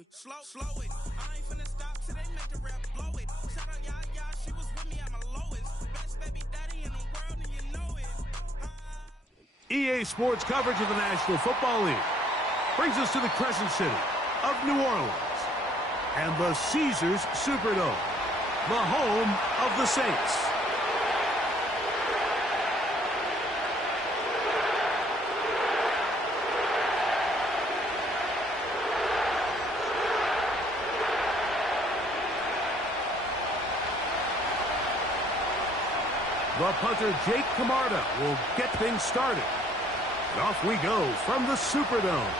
mean, slow it. I ain't finna stop till they make the rap blow it. Shout out, y'all, she was with me at my lowest. Best baby daddy in the world, and you know it. EA Sports coverage of the National Football League brings us to the Crescent City of New Orleans and the Caesars Superdome, the home of the Saints. The punter, Jake Camarda, will get things started. And off we go from the Superdome.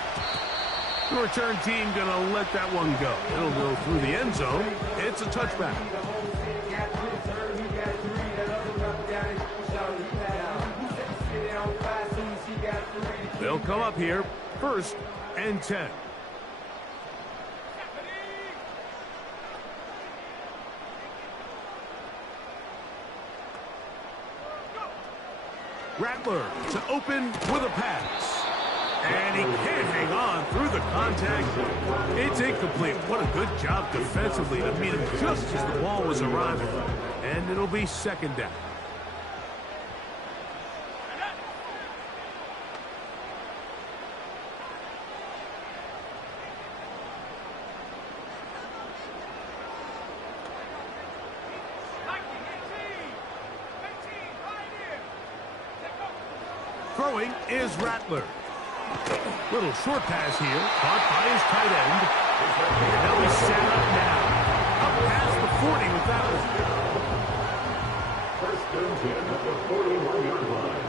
The return team going to let that one go. It'll go through the end zone. It's a touchback. They'll come up here, 1st and 10. Rattler to open with a pass. And he can't hang on through the contact. It's incomplete. What a good job defensively to meet him just as the ball was arriving. And it'll be 2nd down. Throwing is Rattler. Little short pass here, caught by his tight end. And they'll be set up now. Up past the 40 with that one. 1st and 10 at the 41-yard line.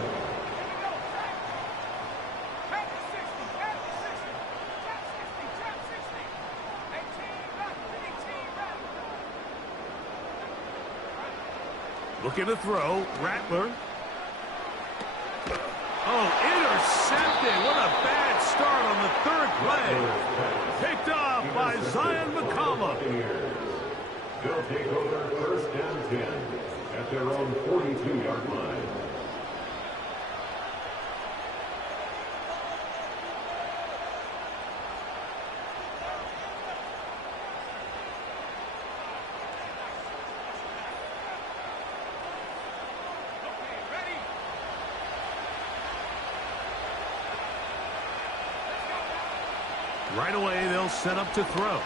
Looking to throw, Rattler. Oh, intercepted. What a bad start on the 3rd play. Picked off by Zion McCollum. They'll take over 1st and 10 at their own 42-yard line. Right away, they'll set up to throw.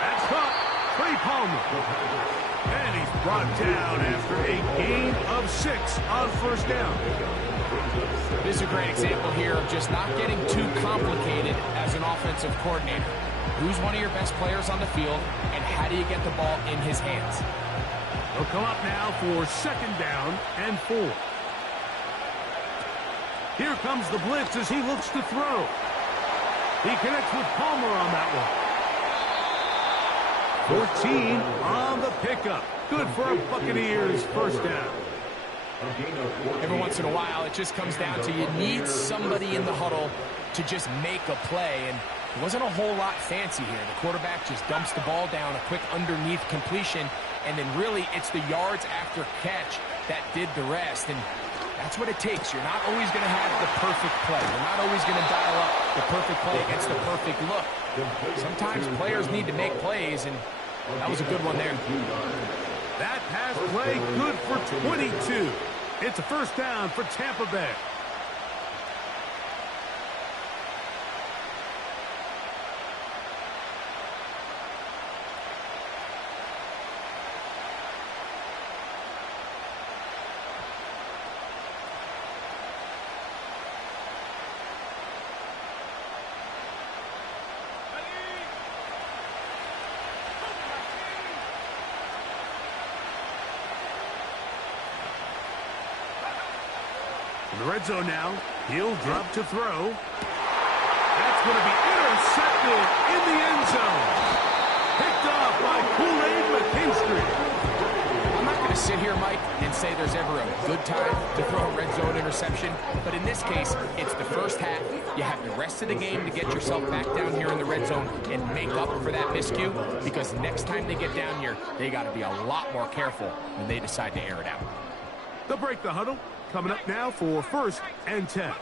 That's caught. Trey Palmer. And he's brought down after a gain of 6 on 1st down. This is a great example here of just not getting too complicated as an offensive coordinator. Who's one of your best players on the field, and how do you get the ball in his hands? They'll come up now for 2nd down and 4. Here comes the blitz as he looks to throw. He connects with Palmer on that one. 14 on the pickup. Good for a Buccaneers 1st down. Every once in a while, it just comes down to you need somebody in the huddle to just make a play. And it wasn't a whole lot fancy here. The quarterback just dumps the ball down, a quick underneath completion, and then really it's the yards after catch that did the rest. And that's what it takes. You're not always going to have the perfect play. You're not always going to dial up the perfect play against the perfect look. Sometimes players need to make plays, and that was a good one there. That pass play good for 22. It's a 1st down for Tampa Bay. In the red zone now, he'll drop to throw. That's going to be intercepted in the end zone. Picked off by Kool-Aid McKinstry. I'm not going to sit here, Mike, and say there's ever a good time to throw a red zone interception, but in this case, it's the 1st half. You have the rest of the game to get yourself back down here in the red zone and make up for that miscue, because next time they get down here, they got to be a lot more careful when they decide to air it out. They'll break the huddle. Coming up now for 1st and 10.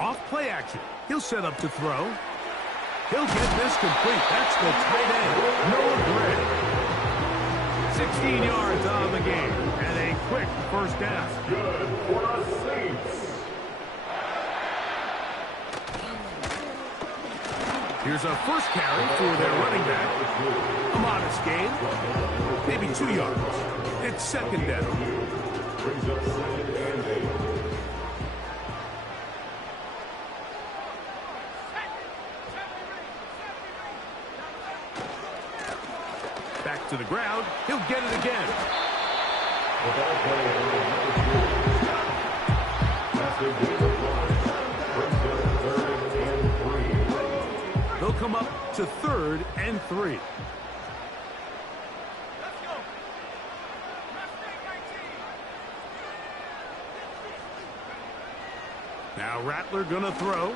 Off play action. He'll set up to throw. He'll get this complete. That's the tight end, Noah Gray. 16 yards on the game, and a quick first down. Good for the Saints. Here's a first carry for their running back. A modest gain, maybe 2 yards. It's second down. Brings up 2nd and 8. Back to the ground. He'll get it again. The ball play on number 2. That's the game of line. Brings up 3rd and 3. They'll come up to 3rd and 3. Now Rattler gonna throw.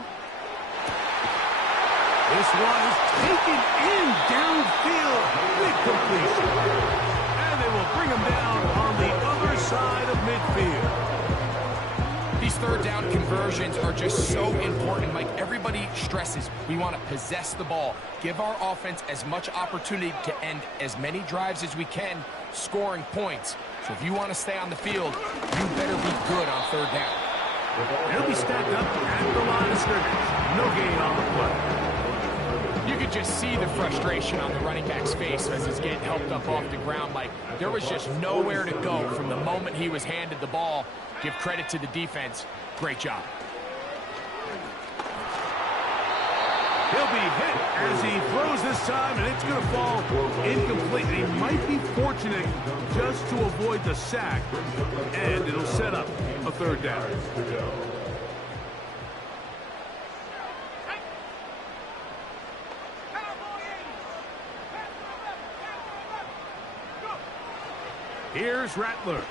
This one is taken in downfield. Big completion. And they will bring him down on the other side of midfield. These third down conversions are just so important. Like everybody stresses, we want to possess the ball, give our offense as much opportunity to end as many drives as we can, scoring points. So if you want to stay on the field, you better be good on third down. He'll be stacked up at the line of scrimmage. No gain on the play. You could just see the frustration on the running back's face as he's getting helped up off the ground. Like there was just nowhere to go from the moment he was handed the ball. Give credit to the defense. Great job. He'll be hit as he throws this time, and it's going to fall incomplete. He might be fortunate just to avoid the sack, and it'll set up a third down. Here's Rattler.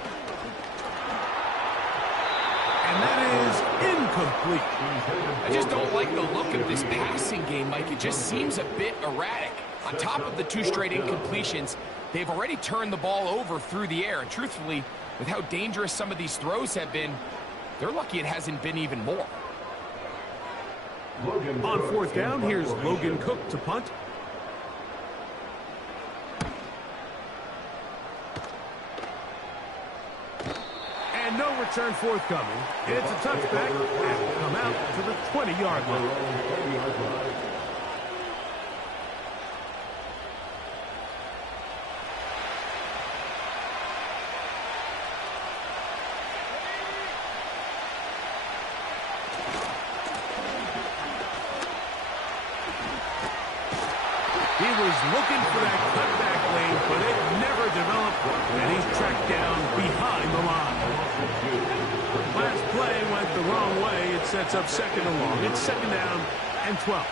And that is incomplete. I just don't like the look of this passing game, Mike. It just seems a bit erratic. On top of the 2 straight incompletions, they've already turned the ball over through the air. And truthfully, with how dangerous some of these throws have been, they're lucky it hasn't been even more. On 4th down, here's Logan Cook to punt. And no return forthcoming. It's a touchback and will come out to the 20-yard line. He was looking for that cutback lane, but it never developed, and he's tracked down behind the line. Last play went the wrong way. It sets up 2nd and long. It's 2nd down and 12.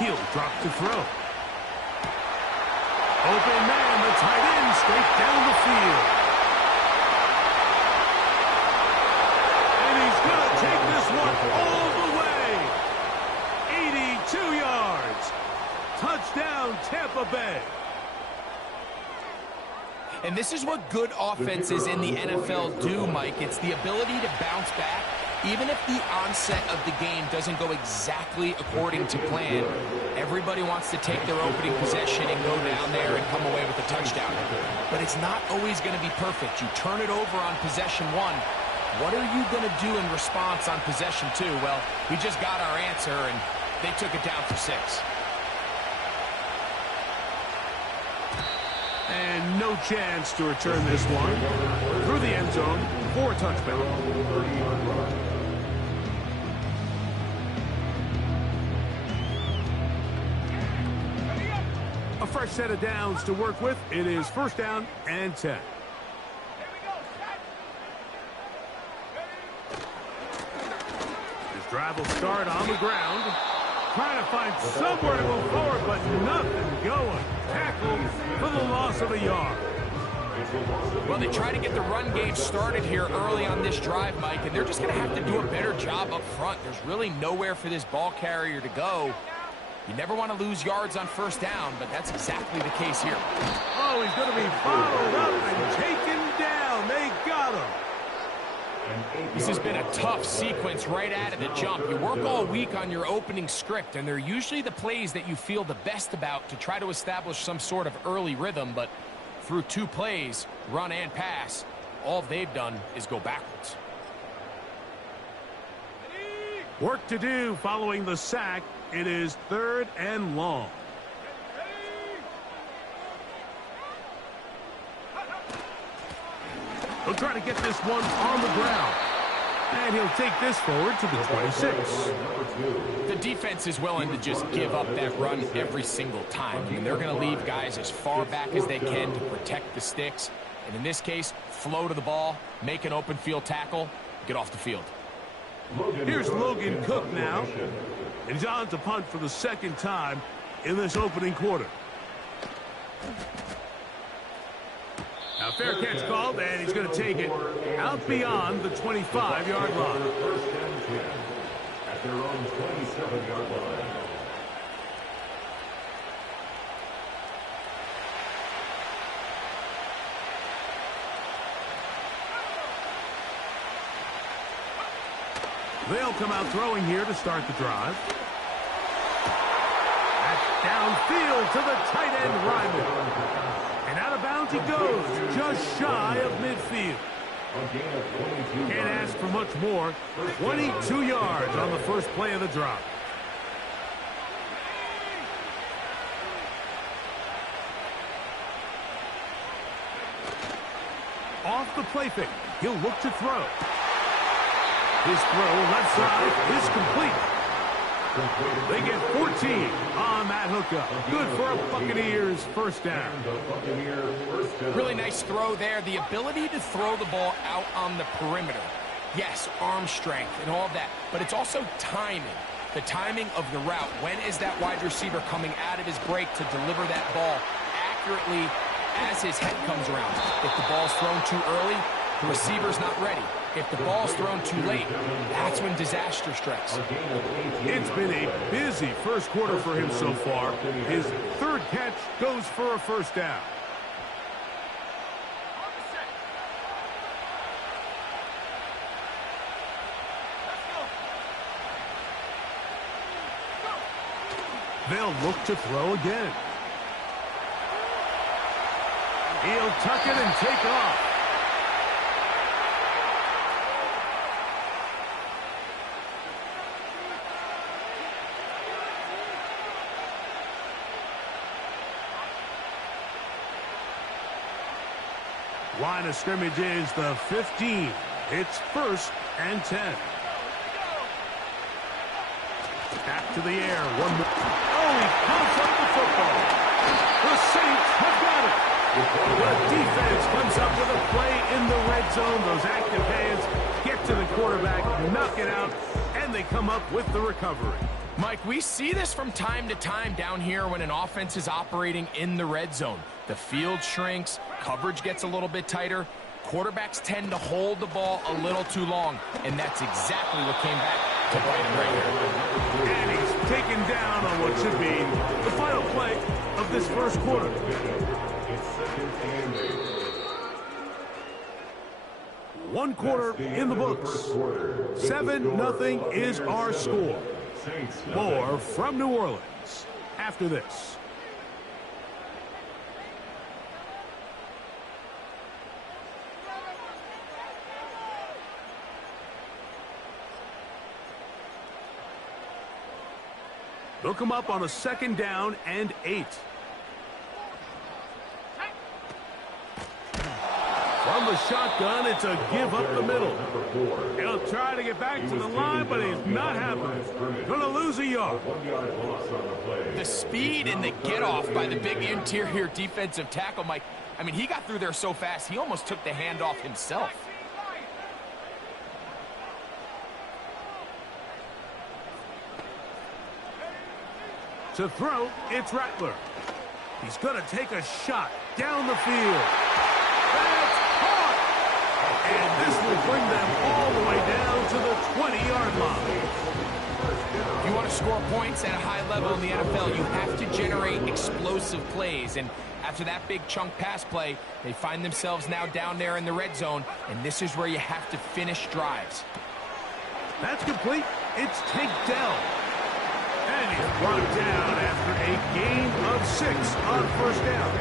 He'll drop to throw. Open man, the tight end, straight down the field. And he's going to take this one all the way. 82 yards. Touchdown, Tampa Bay. And this is what good offenses in the NFL do, Mike. It's the ability to bounce back, even if the onset of the game doesn't go exactly according to plan. Everybody wants to take their opening possession and go down there and come away with a touchdown. But it's not always going to be perfect. You turn it over on possession 1. What are you going to do in response on possession 2? Well, we just got our answer, and they took it down for 6. And no chance to return this one through the end zone for a touchback. A fresh set of downs to work with. It is 1st down and 10. This drive will start on the ground. Trying to find somewhere to move forward, but nothing going. Tackled for the loss of a yard. Well, they try to get the run game started here early on this drive, Mike, and they're just going to have to do a better job up front. There's really nowhere for this ball carrier to go. You never want to lose yards on 1st down, but that's exactly the case here. Oh, he's going to be followed up and taken down. They got him. This has been a tough sequence right out of the jump. You work all week on your opening script, and they're usually the plays that you feel the best about to try to establish some sort of early rhythm, but through 2 plays, run and pass, all they've done is go backwards. Work to do following the sack. It is 3rd and long. He'll try to get this one on the ground. And he'll take this forward to the 26. The defense is willing to just give up that run every single time. I mean, they're going to leave guys as far back as they can to protect the sticks. And in this case, flow to the ball, make an open field tackle, get off the field. Here's Logan Cook now. And he's on to punt for the 2nd time in this opening quarter. Now, fair catch called, and he's going to take it out beyond the 25-yard line. At their own 27-yard line. They'll come out throwing here to start the drive. That's downfield to the tight end, Ryman. And out of bounds he goes, just shy of midfield. Can't ask for much more. 22 yards on the first play of the drop. Off the play fake, he'll look to throw. His throw left side is complete. They get 14 on that hookup. Good for a Buccaneers first down. Really nice throw there. The ability to throw the ball out on the perimeter. Yes, arm strength and all of that, but it's also timing. The timing of the route. When is that wide receiver coming out of his break to deliver that ball accurately as his head comes around? If the ball's thrown too early, the receiver's not ready. If the ball's thrown too late, that's when disaster strikes. It's been a busy first quarter for him so far. His 3rd catch goes for a first down. They'll look to throw again. He'll tuck it and take off. Line of scrimmage is the 15. It's 1st and 10. Back to the air. One more. Oh, he pumps up the football. The Saints have got it. The defense comes up with a play in the red zone. Those active hands get to the quarterback, knock it out, and they come up with the recovery. Mike, we see this from time to time down here when an offense is operating in the red zone. The field shrinks, coverage gets a little bit tighter, quarterbacks tend to hold the ball a little too long, and that's exactly what came back to bite him right here. And he's taken down on what should be the final play of this first quarter. One quarter in the books. 7-0 is our score. More from New Orleans after this. They'll come up on a 2nd down and 8. From the shotgun, it's a give up the middle. He'll try to get back to the line, but he's not happening. Gonna lose a yard. The speed and the get-off by the big interior defensive tackle, Mike. I mean, he got through there so fast, he almost took the handoff himself. To throw, it's Rattler. He's going to take a shot down the field. That's caught! And this will bring them all the way down to the 20-yard line. If you want to score points at a high level in the NFL, you have to generate explosive plays. And after that big chunk pass play, they find themselves now down there in the red zone, and this is where you have to finish drives. That's complete. It's Tank Dell. And he's brought down after a gain of 6 on first down.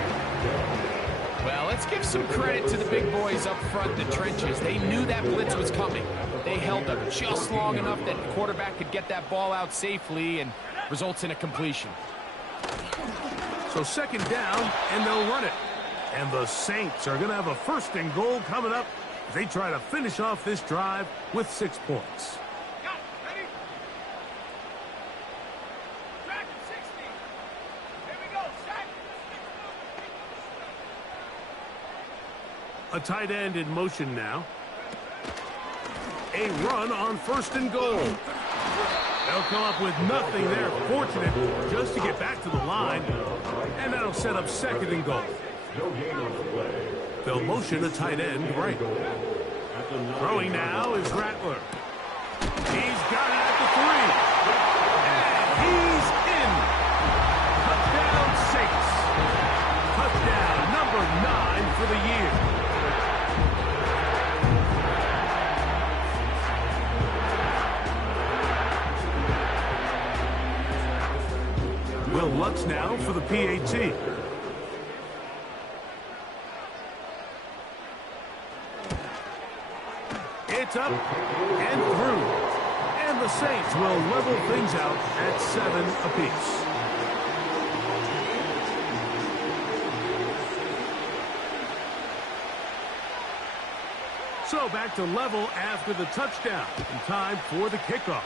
Well, let's give some credit to the big boys up front, the trenches. They knew that blitz was coming, but they held up just long enough that the quarterback could get that ball out safely and results in a completion. So second down, and they'll run it. And the Saints are going to have a first and goal coming up as they try to finish off this drive with 6 points. A tight end in motion now. A run on first and goal. They'll come up with nothing there. Fortunate just to get back to the line. And that'll set up second and goal. They'll motion a tight end right. Throwing now is Rattler. He's got it at the 3. And he's in. Touchdown Saints. Touchdown number 9 for the year. Will Lutz now for the PAT. It's up and through. And the Saints will level things out at 7 apiece. So back to level after the touchdown. And time for the kickoff.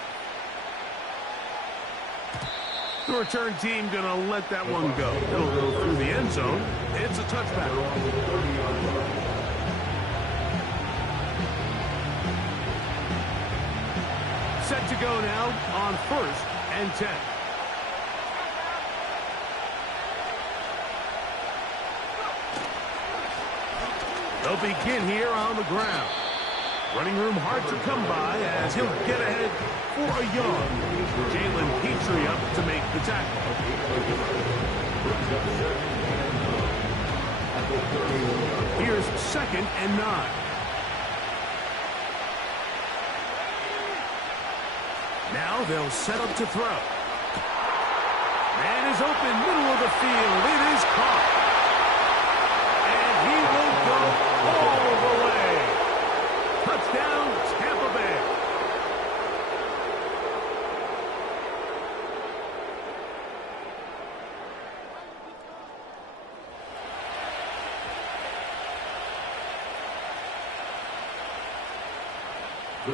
The return team going to let that one go. It'll go through the end zone. It's a touchback. Set to go now on 1st and 10. They'll begin here on the ground. Running room hard to come by as he'll get ahead for a yard. Jalen Petrie up to make the tackle. Here's 2nd and 9. Now they'll set up to throw. Man is open, middle of the field. It is caught. And he will go all the way. Touchdown, Tampa Bay.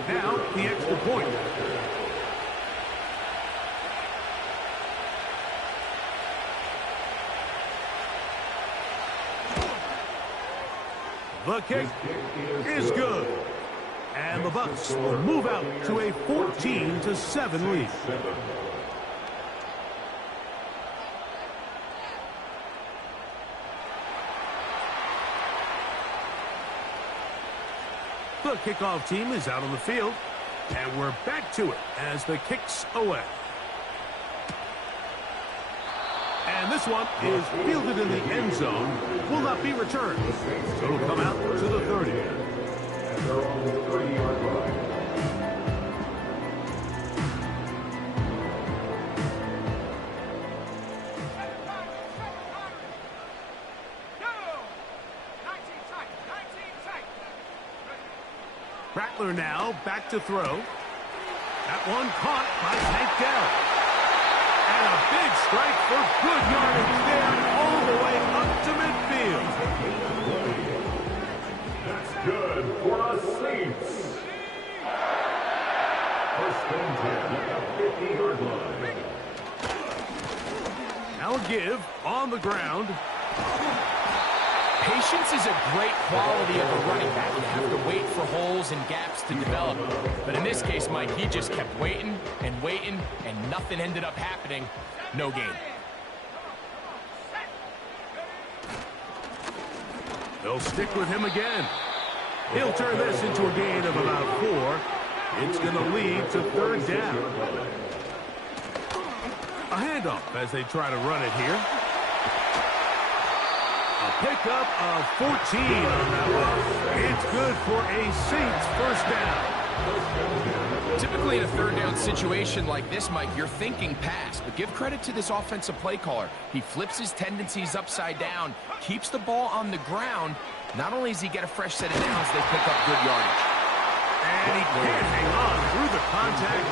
Now, the extra point. The kick is good. And the Bucs will move out to a 14-7 lead. The kickoff team is out on the field. And we're back to it as the kick's away. And this one is fielded in the end zone. Will not be returned. So it'll come out to the 30. They're on the 30-yard line. Rattler now back to throw. That one caught by Tank Dell. And a big strike for good yardage there all the way up to midfield. That's good for the Saints. First and 10 at the 50-yard line. Now a give on the ground. Patience is a great quality of a running back. You have to wait for holes and gaps to develop. But in this case, Mike, he just kept waiting and waiting, and nothing ended up happening. No gain. They'll stick with him again. He'll turn this into a gain of about 4. It's going to lead to third down. A handoff as they try to run it here. A pickup of 14 on that one. It's good for a Saints first down. Typically in a third down situation like this, Mike, you're thinking pass, but give credit to this offensive play caller. He flips his tendencies upside down, keeps the ball on the ground. Not only does he get a fresh set of downs, they pick up good yardage. And he can't hang on through the contact.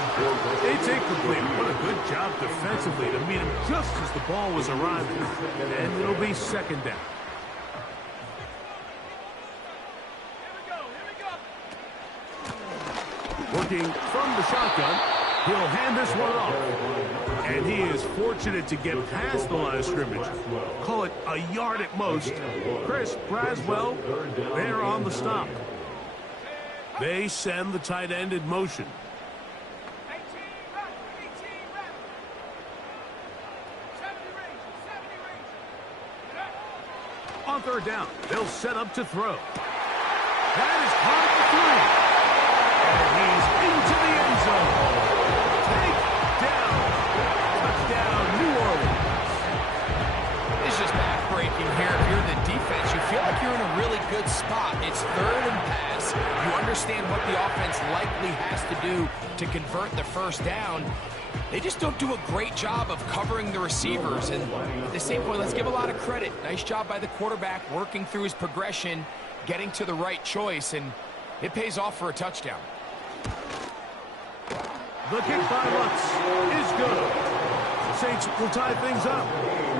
It's incomplete. What a good job defensively to meet him just as the ball was arriving. And it'll be second down. Working from the shotgun, he'll hand this one off. And he is fortunate to get past the line of scrimmage. Call it a yard at most. Chris Braswell there on the stop. They send the tight end in motion. On third down, they'll set up to throw. That is caught at the 3. And he's into the end zone. Take down. Touchdown, New Orleans. It's just back-breaking here. If you're the defense, you feel like you're in a really good spot. It's third and pass. You understand what the offense likely has to do to convert the first down. They just don't do a great job of covering the receivers. And at the same point, let's give a lot of credit. Nice job by the quarterback working through his progression, getting to the right choice, and it pays off for a touchdown. The kick by Lutz is good. The Saints will tie things up.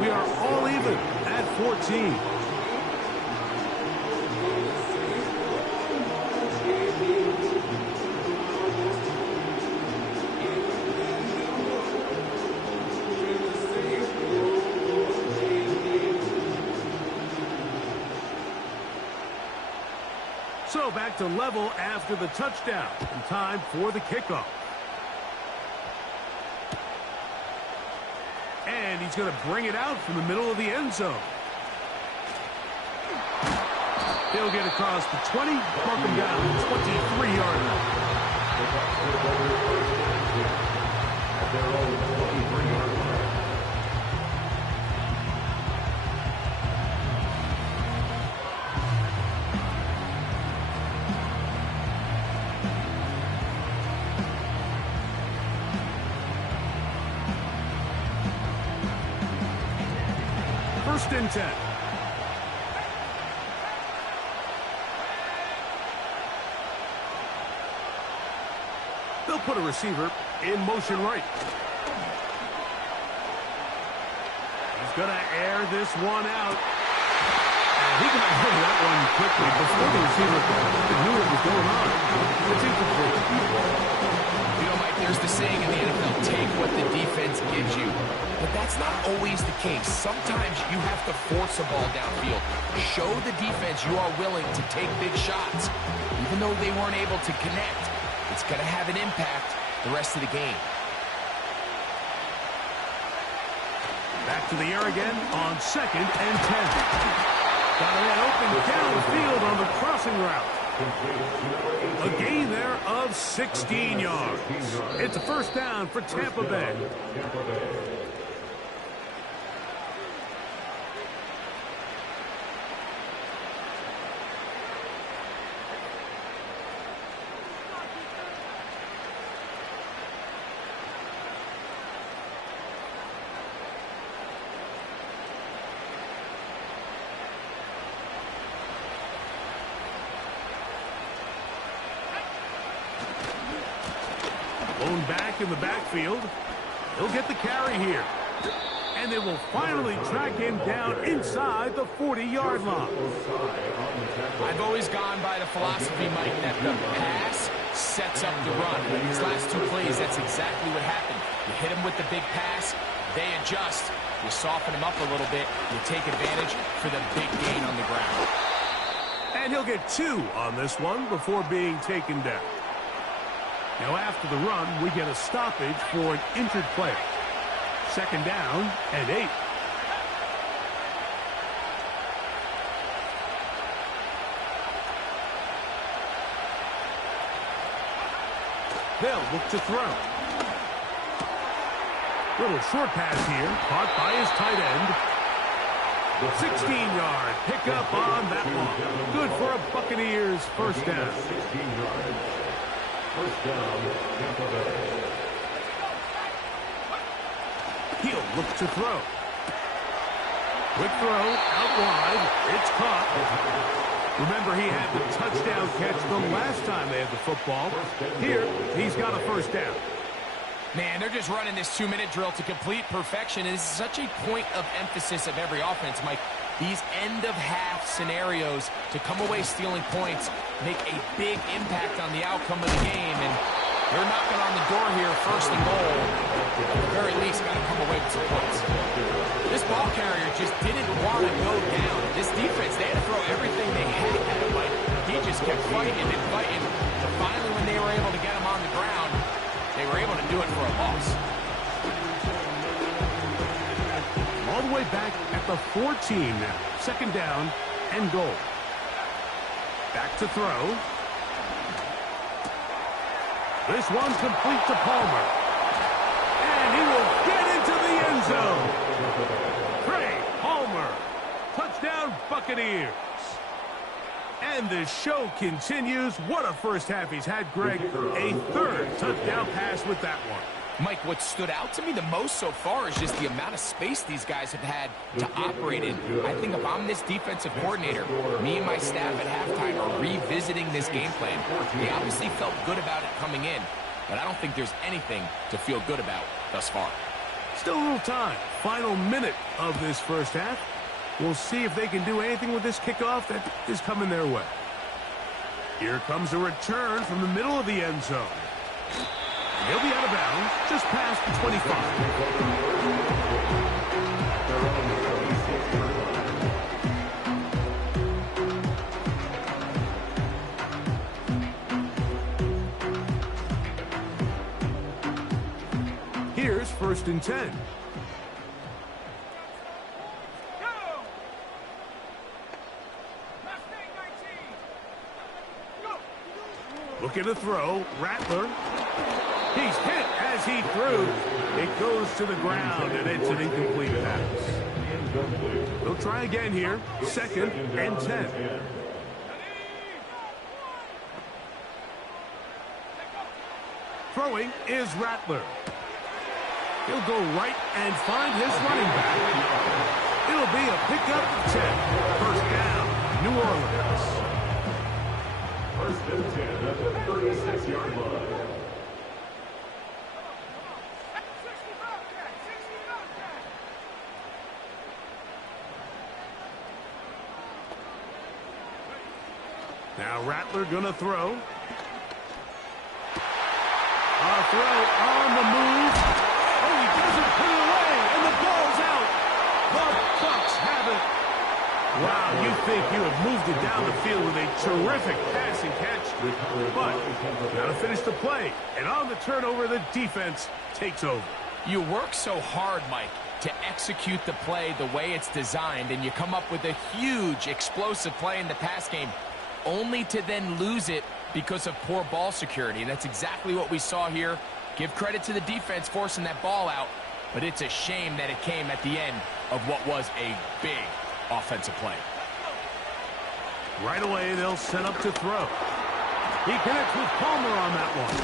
We are all even at 14. So back to level after the touchdown. And time for the kickoff. And he's going to bring it out from the middle of the end zone. He'll get across the 20, mark him down to the 23-yard line. At their own 23-yard line. First and 10. They'll put a receiver in motion right. He's going to air this one out. And he got rid of that one quickly before the receiver knew what was going on. It's incomplete. You know, Mike, there's the saying in the NFL, take what the defense gives you. But that's not always the case. Sometimes you have to force a ball downfield. Show the defense you are willing to take big shots. Even though they weren't able to connect, it's going to have an impact the rest of the game. Back to the air again on second and 10. Got a man open downfield on the crossing route. A gain there of 16 yards. It's a first down for Tampa Bay. Blown back in the backfield. He'll get the carry here. And they will finally track him down inside the 40-yard line. I've always gone by the philosophy, Mike, that the pass sets up the run. And in these last two plays, that's exactly what happened. You hit them with the big pass, they adjust. You soften them up a little bit, you take advantage for the big gain on the ground. And he'll get 2 on this one before being taken down. Now after the run, we get a stoppage for an injured player. Second down and 8. They'll look to throw. Little short pass here, caught by his tight end. 16-yard pickup on that one. Good for a Buccaneers first down. 16 yards. First down, Tampa Bay. He'll look to throw. Quick throw, out wide. It's caught. Remember, he had the touchdown catch the last time they had the football. Here, he's got a first down. Man, they're just running this 2-minute drill to complete perfection. And this is such a point of emphasis of every offense, Mike. These end-of-half scenarios to come away stealing points make a big impact on the outcome of the game. And they're knocking on the door here, first and goal. At the very least, got to come away with some points. This ball carrier just didn't want to go down. This defense, they had to throw everything they had at him, Mike. He just kept fighting and fighting. But finally, when they were able to get him on the ground, they were able to do it for a loss. All the way back at the 14 now. Second down and goal. Back to throw. This one's complete to Palmer. And he will get into the end zone. Trey Palmer. Touchdown Buccaneers. And the show continues. What a first half he's had, Greg. A third touchdown pass with that one. Mike, what stood out to me the most so far is just the amount of space these guys have had to operate in. I think if I'm this defensive coordinator, me and my staff at halftime are revisiting this game plan. They obviously felt good about it coming in, but I don't think there's anything to feel good about thus far. Still a little time. Final minute of this first half. We'll see if they can do anything with this kickoff that is coming their way. Here comes a return from the middle of the end zone. He'll be out of bounds just past the 25. Here's first and 10. Looking to throw. Rattler. He's hit as he threw. It goes to the ground, and it's an incomplete pass. They'll try again here. Second and 10. Throwing is Rattler. He'll go right and find his running back. It'll be a pickup of 10. First down, New Orleans. First and 10 at the 36-yard line. Now Rattler gonna throw. A throw on the move. Oh, he doesn't put it away, and the ball's out. The Bucs have it. Wow, you think you have moved it down the field with a terrific passing catch, but gotta finish the play. And on the turnover, the defense takes over. You work so hard, Mike, to execute the play the way it's designed, and you come up with a huge, explosive play in the pass game, only to then lose it because of poor ball security. And that's exactly what we saw here. Give credit to the defense forcing that ball out, but it's a shame that it came at the end of what was a big offensive play. Right away, they'll set up to throw. He connects with Palmer on that one.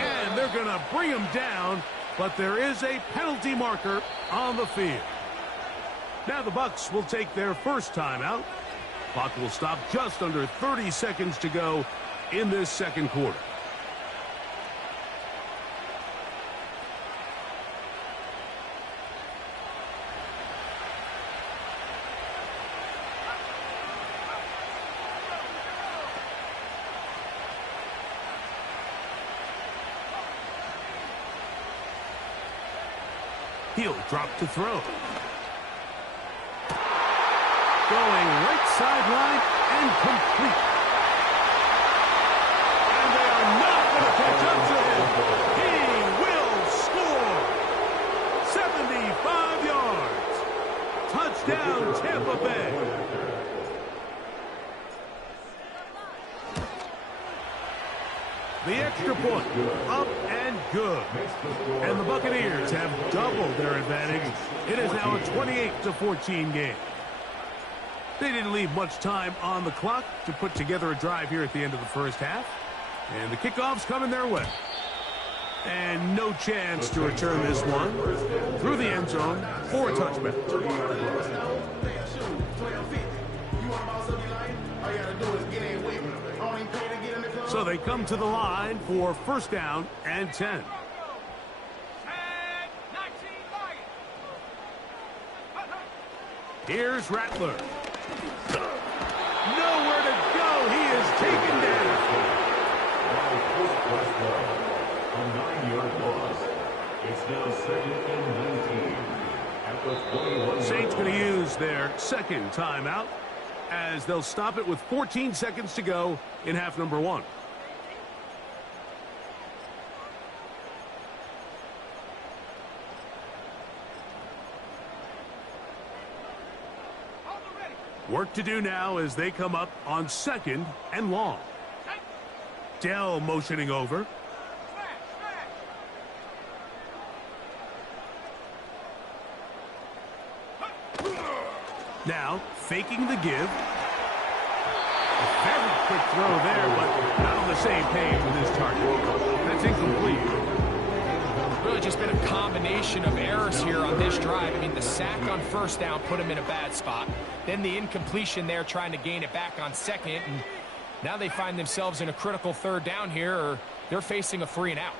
And they're going to bring him down, but there is a penalty marker on the field. Now the Bucs will take their first timeout. Clock will stop just under 30 seconds to go in this second quarter. He'll drop to throw. Going right sideline and complete. And they are not going to catch up to him. He will score. 75 yards. Touchdown, Tampa Bay. The extra point, up and good. And the Buccaneers have doubled their advantage. It is now a 28-14 game. They didn't leave much time on the clock to put together a drive here at the end of the first half. And the kickoff's coming their way. And no chance to return this one through the end zone for a touchback. So they come to the line for first down and 10. Here's Rattler. Nowhere to go. He is taken down. A 9-yard loss. It's now 2nd and 19. At the 21. Saints going to use their second timeout as they'll stop it with 14 seconds to go in half number 1. Work to do now as they come up on 2nd and long. Dell motioning over. Now, faking the give. A very quick throw there, but not on the same page with his target. That's incomplete. Really just been a combination of errors here on this drive. I mean, the sack on first down put him in a bad spot. Then the incompletion there trying to gain it back on second. And now they find themselves in a critical third down here, or they're facing a 3 and out.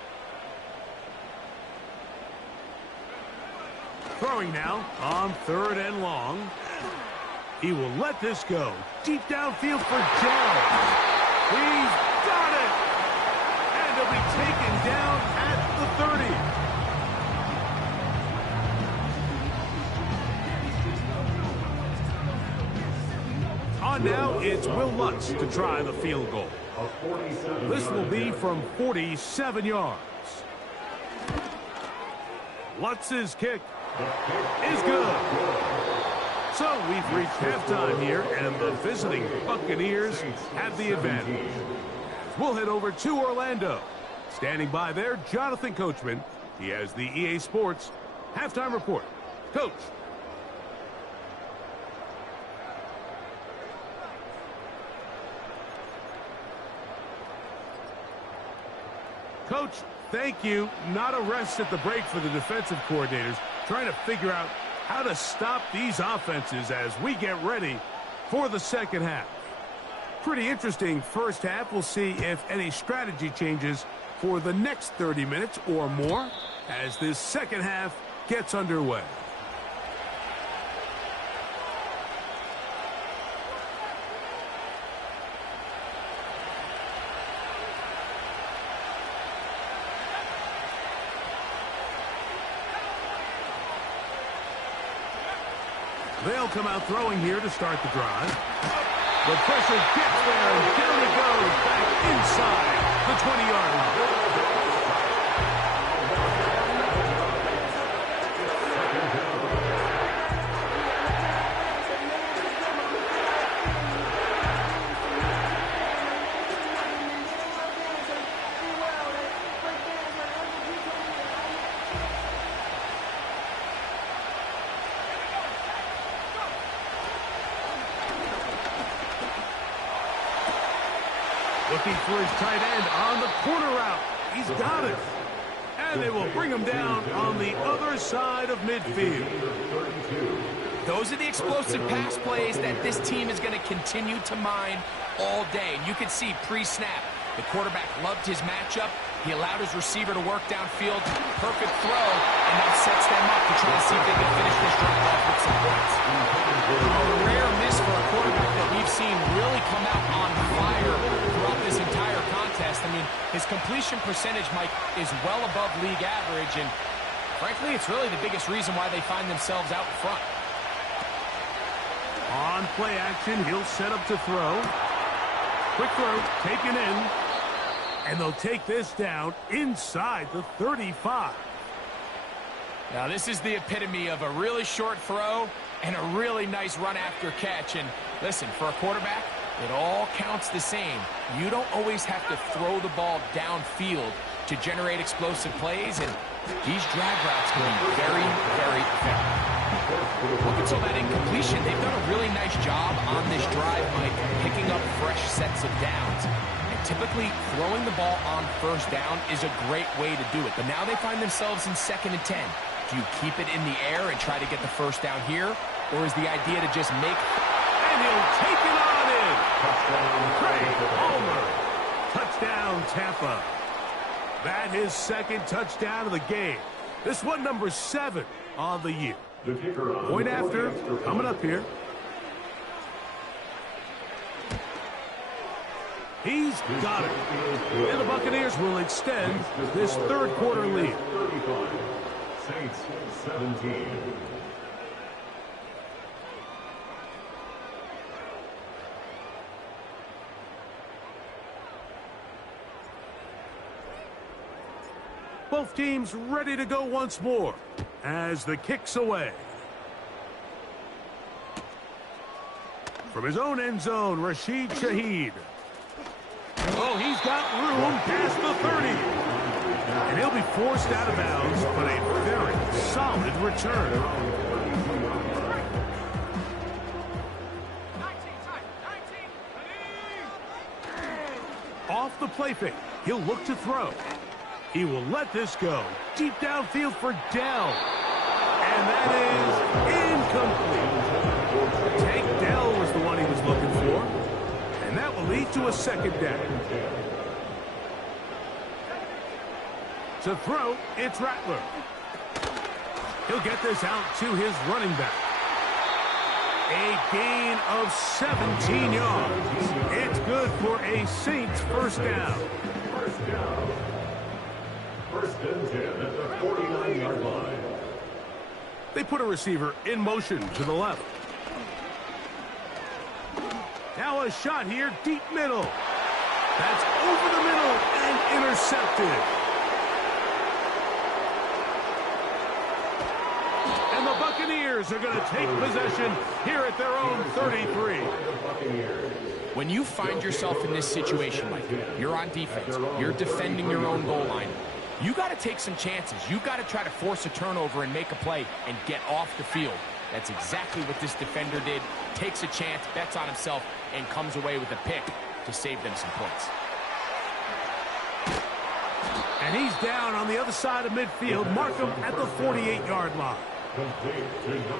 Throwing now on 3rd and long. He will let this go. Deep downfield for Jones. He's got it. And he'll be taken down at the 30. On now, it's Will Lutz to try the field goal. This will be from 47 yards. Lutz's kick is good. So we've reached halftime here, and the visiting Buccaneers have the advantage. We'll head over to Orlando. Standing by there, Jonathan Coachman. He has the EA Sports halftime report. Coach. Coach, thank you. Not a rest at the break for the defensive coordinators, trying to figure out how to stop these offenses as we get ready for the second half. Pretty interesting first half. We'll see if any strategy changes for the next 30 minutes or more as this second half gets underway. They'll come out throwing here to start the drive. The pressure gets there, and down he goes back inside the 20-yard line. Looking for his tight end on the corner route. He's got it. And they will bring him down on the other side of midfield. Those are the explosive pass plays that this team is going to continue to mine all day. And you can see pre-snap, the quarterback loved his matchup. He allowed his receiver to work downfield. Perfect throw. And now sets them up to try to see if they can finish this drive off with some points. A rare miss for a quarterback that we've seen really come out on fire throughout this entire contest. I mean, his completion percentage, Mike, is well above league average. And frankly, it's really the biggest reason why they find themselves out front. On play action, he'll set up to throw. Quick throw, taken in. And they'll take this down inside the 35. Now, this is the epitome of a really short throw and a really nice run after catch. And listen, for a quarterback, It all counts the same. You don't always have to throw the ball downfield to generate explosive plays, and these drag routes can be very, very effective. Look at that incompletion. They've done a really nice job on this drive, Mike, picking up fresh sets of downs. And typically, throwing the ball on first down is a great way to do it. But now they find themselves in 2nd and 10. Do you keep it in the air and try to get the first down here? Or is the idea to just make... And he'll take it on in. Craig Palmer. Touchdown, Tampa. That is 2nd touchdown of the game. This one, number 7 on the year. Point after, coming up here. He's got it. And the Buccaneers will extend this 3rd quarter lead. Saints 17. Both teams ready to go once more as the kick's away. From his own end zone, Rashid Shaheed. Oh, he's got room past the 30. And he'll be forced out of bounds, but a very solid return. Off the play fake, he'll look to throw. He will let this go deep downfield for Dell. And that is incomplete. Tank Dell was the one he was looking for. And that will lead to a 2nd down. To throw, it's Rattler. He'll get this out to his running back. A gain of 17 yards. It's good for a Saints first down. First down. 1st and 10 at the 49-yard line. They put a receiver in motion to the left. Now a shot here, deep middle. That's over the middle and intercepted. And the Buccaneers are going to take possession here at their own 33. When you find yourself in this situation, Mike, you're on defense, you're defending your own goal line, you got to take some chances. You got to try to force a turnover and make a play and get off the field. That's exactly what this defender did. Takes a chance, bets on himself, and comes away with a pick to save them some points. And he's down on the other side of midfield. Mark him at the 48-yard line.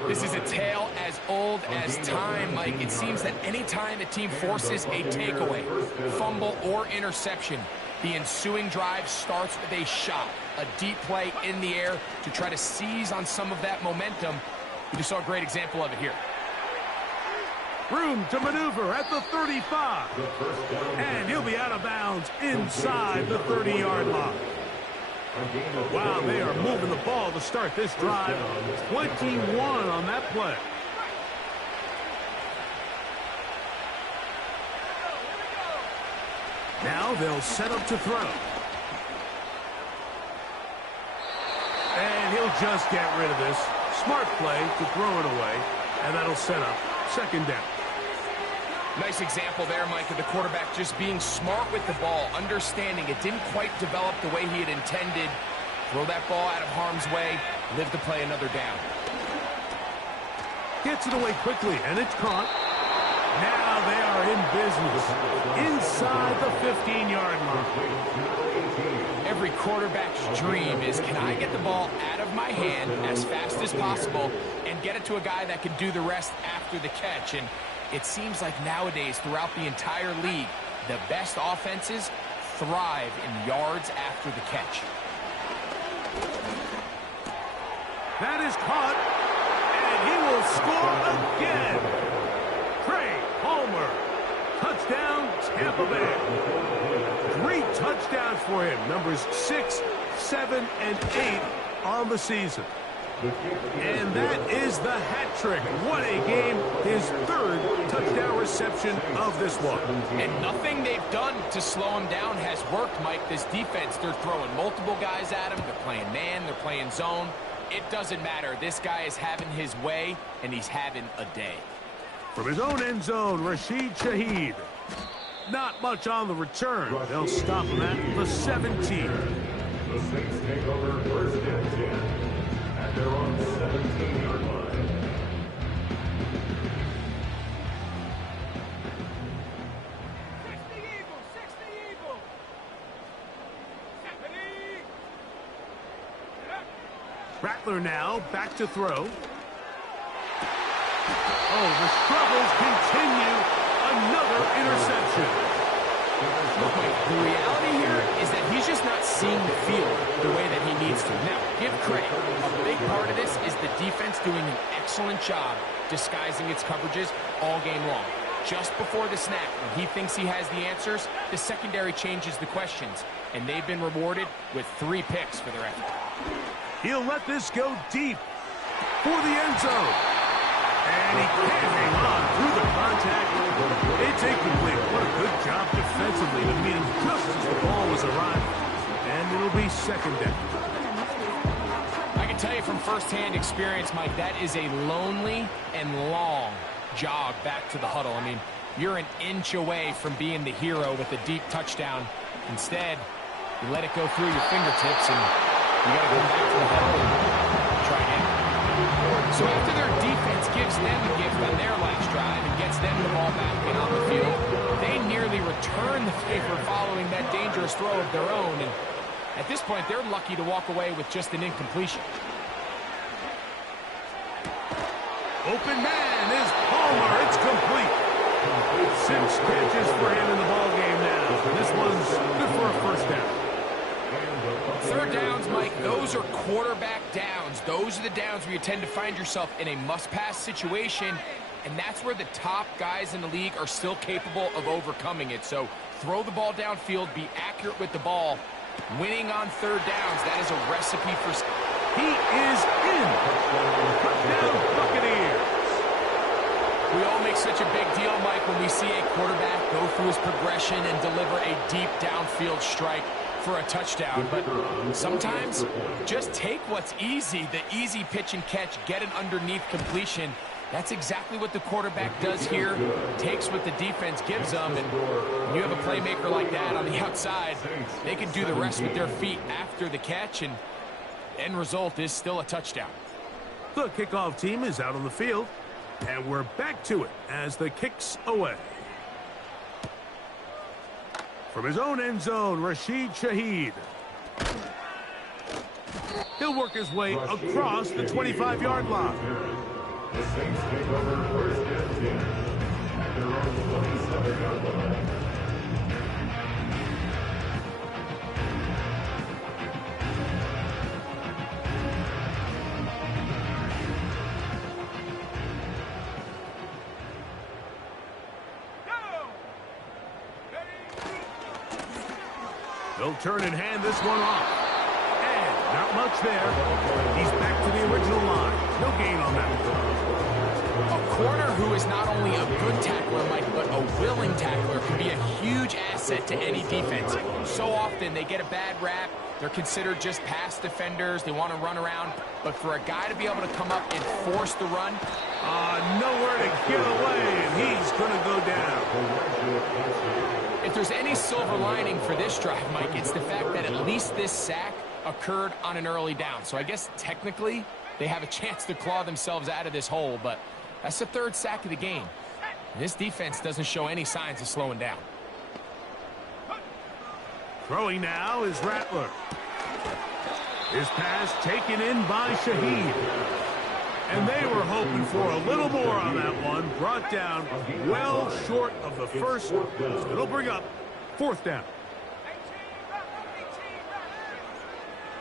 This is a tale as old as time, Mike. It seems that any time a team forces a takeaway, fumble, or interception, the ensuing drive starts with a shot, a deep play in the air to try to seize on some of that momentum. We just saw a great example of it here. Room to maneuver at the 35. And he'll be out of bounds inside the 30-yard line. Wow, they are moving the ball to start this drive. 21 on that play. Now they'll set up to throw. And he'll just get rid of this. Smart play to throw it away. And that'll set up 2nd down. Nice example there, Mike, of the quarterback just being smart with the ball, understanding it didn't quite develop the way he had intended. Throw that ball out of harm's way, live to play another down. Gets it away quickly, and it's caught. Now they are in business inside the 15-yard line. Every quarterback's dream is, can I get the ball out of my hand as fast as possible and get it to a guy that can do the rest after the catch? And it seems like nowadays, throughout the entire league, the best offenses thrive in yards after the catch. That is caught, and he will score again. Craig Palmer, touchdown, Tampa Bay. 3 touchdowns for him, numbers 6, 7, and 8 on the season. And that is the hat trick. What a game. His 3rd touchdown reception of this one. And nothing they've done to slow him down has worked, Mike. This defense, they're throwing multiple guys at him. They're playing man. They're playing zone. It doesn't matter. This guy is having his way, and he's having a day. From his own end zone, Rashid Shaheed. Not much on the return. They'll stop him at the 17. The Saints take over first and 10 at their own 17-yard line. Rattler now back to throw. Oh, the struggles continue. Another interception. The reality here is that he's just not seeing the field the way that he needs to. Now, give credit. A big part of this is the defense doing an excellent job disguising its coverages all game long. Just before the snap, when he thinks he has the answers, the secondary changes the questions, and they've been rewarded with 3 picks for their effort. He'll let this go deep for the end zone. And he can't hang on through the contact. It's incomplete. What a good job defensively to meet him just as the ball was arriving. And it'll be second down. I can tell you from firsthand experience, Mike, that is a lonely and long jog back to the huddle. I mean, you're an inch away from being the hero with a deep touchdown. Instead, you let it go through your fingertips, and you got to come back to the huddle and try again. So after their defense gives them a gift on their last drive and gets them the ball back and on the field, they nearly return the favor following that dangerous throw of their own. And at this point, they're lucky to walk away with just an incompletion. Open man is Palmer. It's complete. 6 catches for him in the ball game now. This one's good for a first down. Third downs, Mike, those are quarterback downs. Those are the downs where you tend to find yourself in a must-pass situation, and that's where the top guys in the league are still capable of overcoming it. So throw the ball downfield, be accurate with the ball. Winning on third downs, that is a recipe for... He is in. Touchdown, Buccaneers. We all make such a big deal, Mike, when we see a quarterback go through his progression and deliver a deep downfield strike for a touchdown. But sometimes just take what's easy, the easy pitch and catch, get an underneath completion. That's exactly what the quarterback does here. Takes what the defense gives them, and when you have a playmaker like that on the outside, they can do the rest with their feet after the catch, and the end result is still a touchdown. The kickoff team is out on the field, and we're back to it as the kick's away. From his own end zone, Rashid Shaheed. He'll work his way across the 25-yard line. The Saints take over first and 10 at their own 27-yard line. They'll turn and hand this one off. And not much there. He's back to the original line. No gain on that. A corner who is not only a good tackler, Mike, but a willing tackler can be a huge asset to any defense. So often they get a bad rap. They're considered just pass defenders. They want to run around. But for a guy to be able to come up and force the run. Nowhere to get away, and he's going to go down. If there's any silver lining for this drive, Mike, it's the fact that at least this sack occurred on an early down. So I guess technically they have a chance to claw themselves out of this hole, but that's the 3rd sack of the game. And this defense doesn't show any signs of slowing down. Throwing now is Rattler. His pass taken in by Shaheed. And they were hoping for a little more on that one. Brought down well short of the first. It'll bring up 4th down.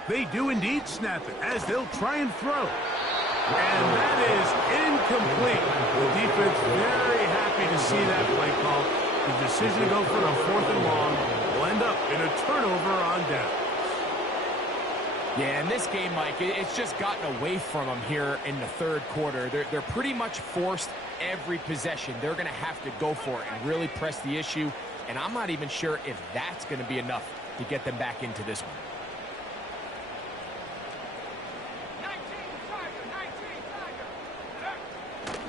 They do indeed snap it as they'll try and throw. And that is incomplete. The defense very happy to see that play call. The decision to go for the 4th and long will end up in a turnover on down. Yeah, in this game, Mike, it's just gotten away from them here in the 3rd quarter. They're pretty much forced every possession. They're going to have to go for it and really press the issue. And I'm not even sure if that's going to be enough to get them back into this one.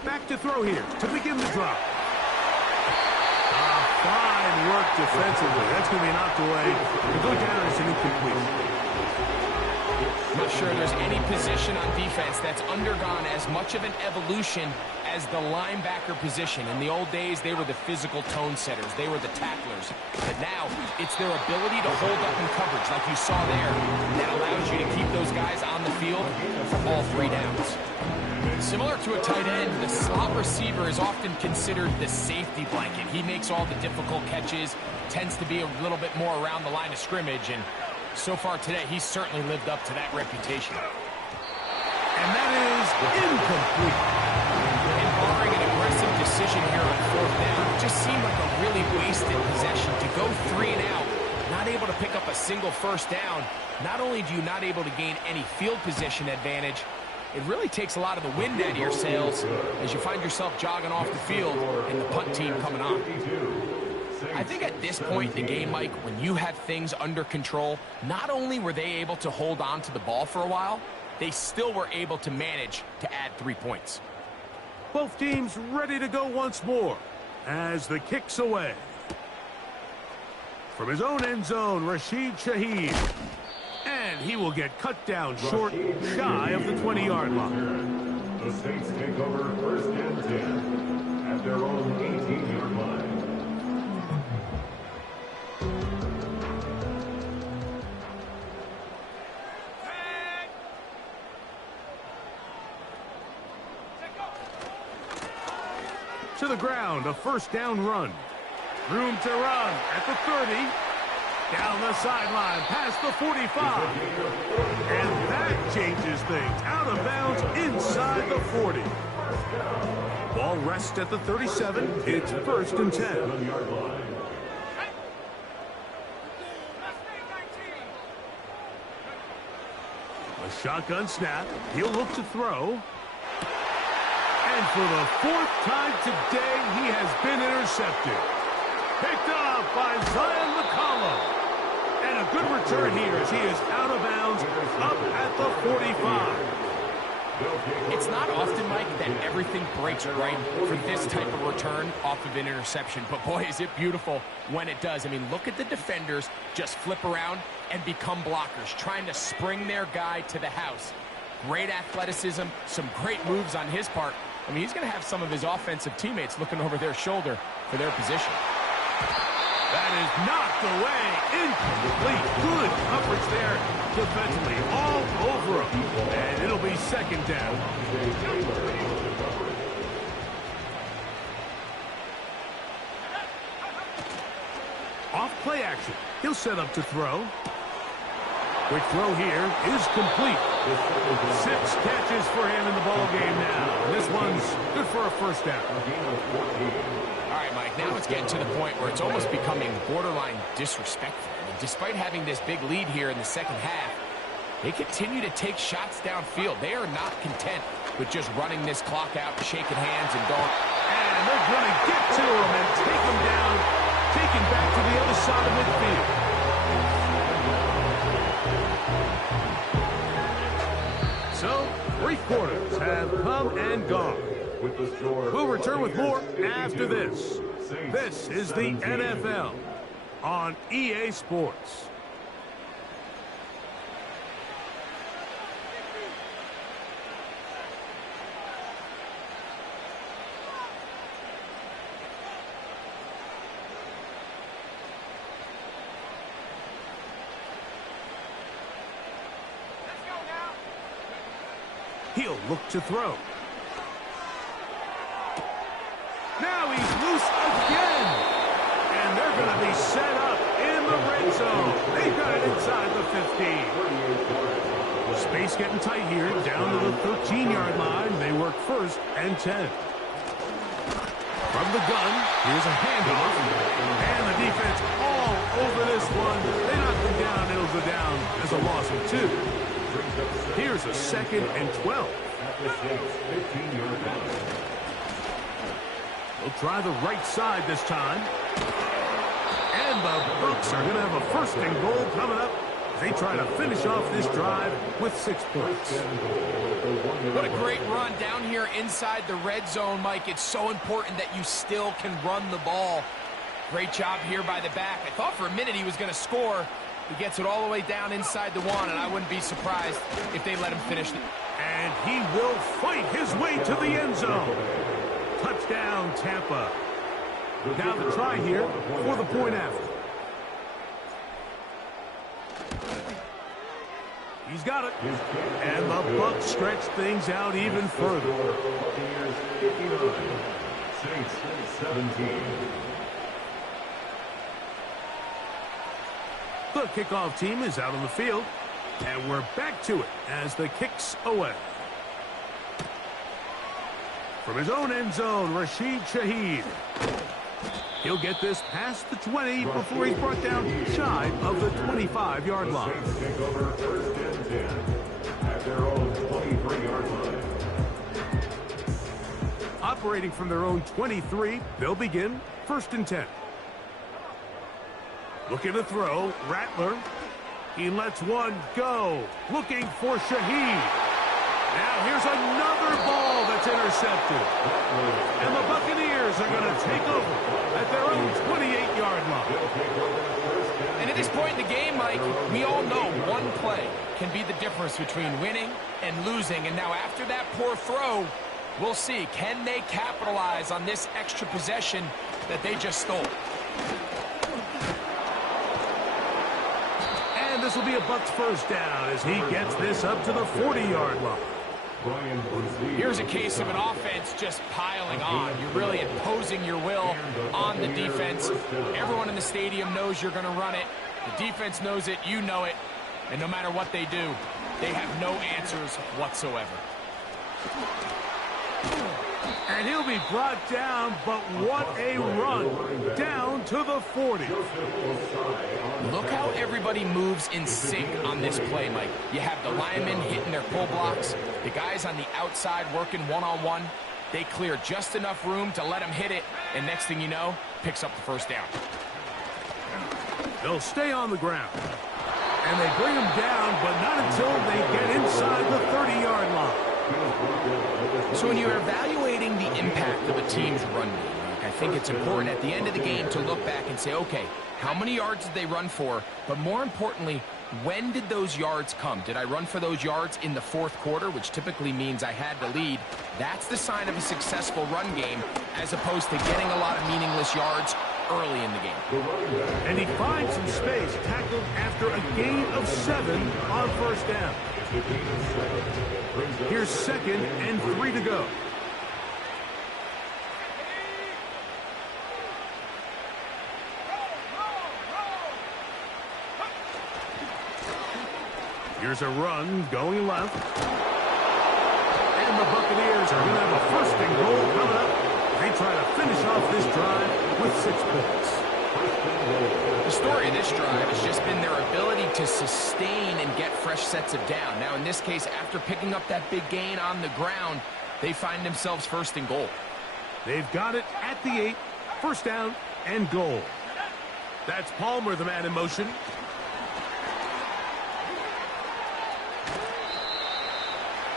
Back to throw here to begin the drop. Fine work defensively. That's going to be knocked away. The go down is an incomplete. I'm not sure there's any position on defense that's undergone as much of an evolution as the linebacker position. In the old days, they were the physical tone setters. They were the tacklers. But now, it's their ability to hold up in coverage, like you saw there, that allows you to keep those guys on the field for all 3 downs. Similar to a tight end, the slot receiver is often considered the safety blanket. He makes all the difficult catches, tends to be a little bit more around the line of scrimmage, and so far today, he's certainly lived up to that reputation. And that is incomplete. And barring an aggressive decision here on 4th down, it just seemed like a really wasted possession. To go 3 and out, not able to pick up a single 1st down, not only do you not able to gain any field position advantage, it really takes a lot of the wind out of your sails as you find yourself jogging off the field and the punt team coming on. I think at this point in the game, Mike, when you have things under control, not only were they able to hold on to the ball for a while, they still were able to manage to add 3 points. Both teams ready to go once more as the kick's away. From his own end zone, Rashid Shaheed. And he will get cut down short, shy of the 20-yard line. The Saints take over 1st and 10 at their own 18-yard line. To the ground, a 1st down run. Room to run at the 30. Down the sideline, past the 45. And that changes things. Out of bounds inside the 40. Ball rests at the 37. It's 1st and 10. A shotgun snap. He'll look to throw. And for the 4th time today, he has been intercepted. Picked up by Zion McCollum. And a good return here as he is out of bounds up at the 45. It's not often, Mike, that everything breaks right for this type of return off of an interception. But, boy, is it beautiful when it does. I mean, look at the defenders just flip around and become blockers, trying to spring their guy to the house. Great athleticism, some great moves on his part. I mean, he's going to have some of his offensive teammates looking over their shoulder for their position. That is knocked away. Incomplete. Good coverage there defensively. All over him. And it'll be 2nd down. Off play action. He'll set up to throw. Quick throw here is complete. 6 catches for him in the ball game now. This one's good for a 1st down. All right, Mike, now it's getting to the point where it's almost becoming borderline disrespectful. I mean, despite having this big lead here in the 2nd half, they continue to take shots downfield. They are not content with just running this clock out, shaking hands, and going. And they're going to get to him and take him down, taken back to the other side of midfield. So, 3 quarters have come and gone. We'll return with more after this. This is the NFL on EA Sports. He'll look to throw. Now he's loose again. And they're going to be set up in the red zone. They've got it inside the 15. Space getting tight here. Down to the 13-yard line. They work 1st and 10. From the gun, here's a handoff. And the defense all over this one. They knock him down. It'll go down as a loss of 2. Here's a 2nd and 12. They'll try the right side this time. And the Bucs are going to have a 1st and goal coming up They try to finish off this drive with 6 points. What a great run down here inside the red zone, Mike. It's so important that you still can run the ball. Great job here by the back. I thought for a minute he was going to score. He gets it all the way down inside the 1, and I wouldn't be surprised if they let him finish it. And he will fight his way to the end zone. Touchdown, Tampa. Now the try here for the point after. He's got it. And the Bucs stretch things out even further. Saints 17. The kickoff team is out on the field. And we're back to it as the kick's away. From his own end zone, Rashid Shaheed. He'll get this past the 20 before he's brought down shy of the 25-yard line. Saints take over 1st and 10 at their own 23-yard line. Operating from their own 23, they'll begin 1st and 10. Looking to throw, Rattler. He lets one go. Looking for Shaheed. Now here's another ball that's intercepted. And the Buccaneers are going to take over at their own 28-yard line. And at this point in the game, Mike, we all know one play can be the difference between winning and losing. And now after that poor throw, we'll see, can they capitalize on this extra possession that they just stole? And this will be a Bucs first down as he gets this up to the 40-yard line. Here's a case of an offense just piling on. You're really imposing your will on the defense. Everyone in the stadium knows you're going to run it. The defense knows it, you know it. And no matter what they do, they have no answers whatsoever. And he'll be brought down, but what a run down to the 40. Look how everybody moves in sync on this play, Mike. You have the linemen hitting their pull blocks, the guys on the outside working one-on-one. They clear just enough room to let him hit it, and next thing you know, picks up the first down. They'll stay on the ground. And they bring him down, but not until they get inside the 30-yard line. So when you're evaluating the impact of a team's run game, I think it's important at the end of the game to look back and say, okay, how many yards did they run for? But more importantly, when did those yards come? Did I run for those yards in the 4th quarter, which typically means I had to lead? That's the sign of a successful run game, as opposed to getting a lot of meaningless yards early in the game. And he finds some space, tackled after a gain of 7 on first down. Here's 2nd and 3 to go. Here's a run going left. And the Buccaneers are going to have a 1st and goal coming up. They try to finish off this drive with 6 points. The story of this drive has just been their ability to sustain and get fresh sets of down. Now, in this case, after picking up that big gain on the ground, they find themselves 1st and goal. They've got it at the 8, 1st down and goal. That's Palmer, the man in motion.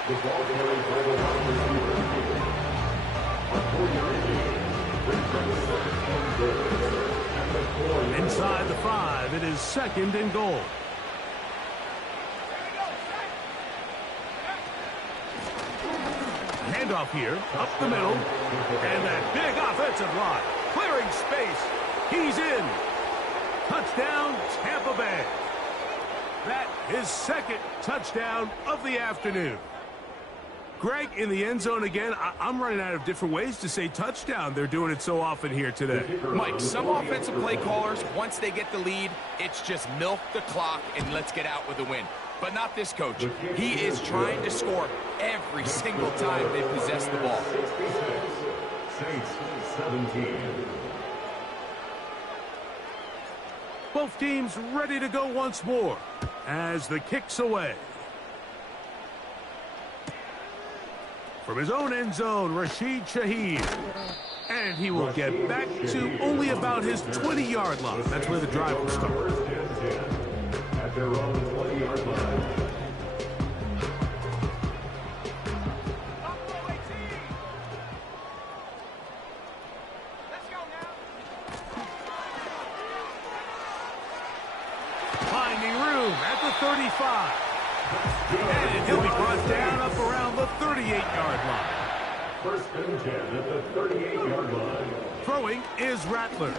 The ball carried by the wide receiver. Inside the 5, it is 2nd and goal. Handoff here, up the middle, and that big offensive line, clearing space. He's in. Touchdown, Tampa Bay. That is 2nd touchdown of the afternoon. Greg, in the end zone again, I'm running out of different ways to say touchdown. They're doing it so often here today. Mike, some offensive play callers, once they get the lead, it's just milk the clock and let's get out with a win. But not this coach. He is trying to score every single time they possess the ball. Saints 17. Both teams ready to go once more as the kick's away. From his own end zone, Rashid Shaheed. And he will get back to only about his 20-yard line. That's where the drive will start. at their own 20-yard line. Finding room at the 35. And he'll be brought down up around the 38-yard line. First and 10 at the 38-yard line. Throwing is Rattler.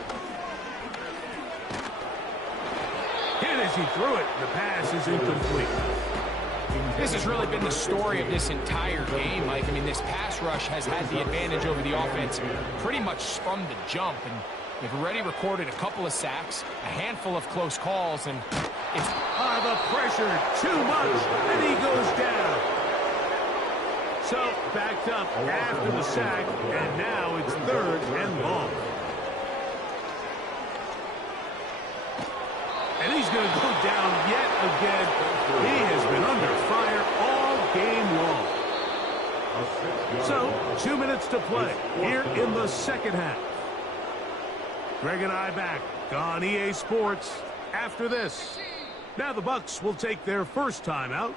And as he threw it, the pass is incomplete. This has really been the story of this entire game, Mike. I mean, this pass rush has had the advantage over the offense pretty much from the jump. And they've already recorded a couple of sacks, a handful of close calls, and it's... The pressure, too much, and he goes down. So, backed up after the sack, and now it's 3rd and long. And he's going to go down yet again. He has been under fire all game long. So, 2 minutes to play here in the second half. Greg and I back on EA Sports after this. Now the Bucs will take their first timeout.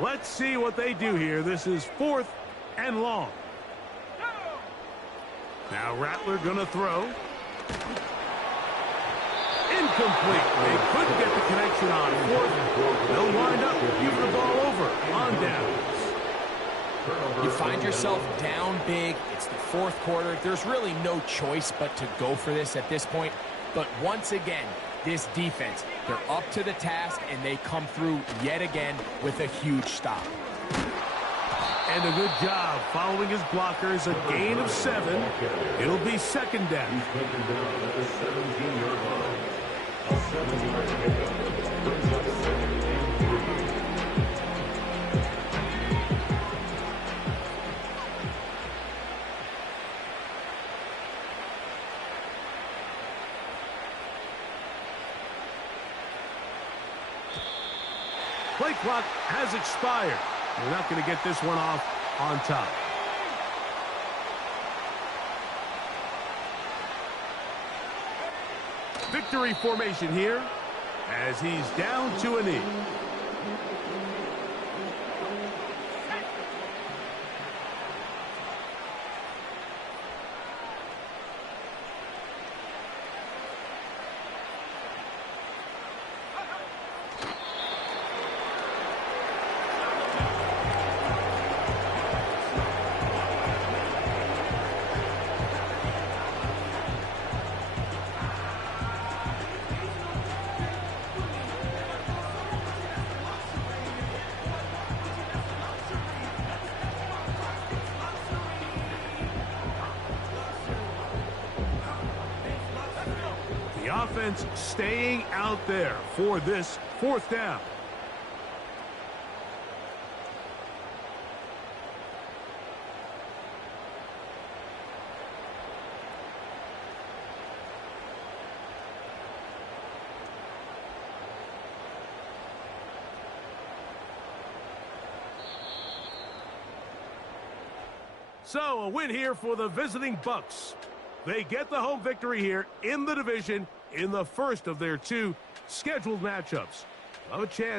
Let's see what they do here. This is 4th and long. Now Rattler gonna throw. Incomplete. They couldn't get the connection on 4th. They'll wind up giving the ball over on downs. You find yourself down big. It's the 4th quarter. There's really no choice but to go for this at this point. But once again, this defense, they're up to the task, and they come through yet again with a huge stop. And a good job following his blockers. A gain of 7. It'll be 2nd down. He's taken down at the 17-yard line. A 7-yard pickup brings up 2nd and 3. Play clock has expired. We're not going to get this one off on top. Victory formation here as he's down to a knee. Offense staying out there for this 4th down. So a win here for the visiting Bucs. They get the home victory here in the division in the first of their 2 scheduled matchups. A chance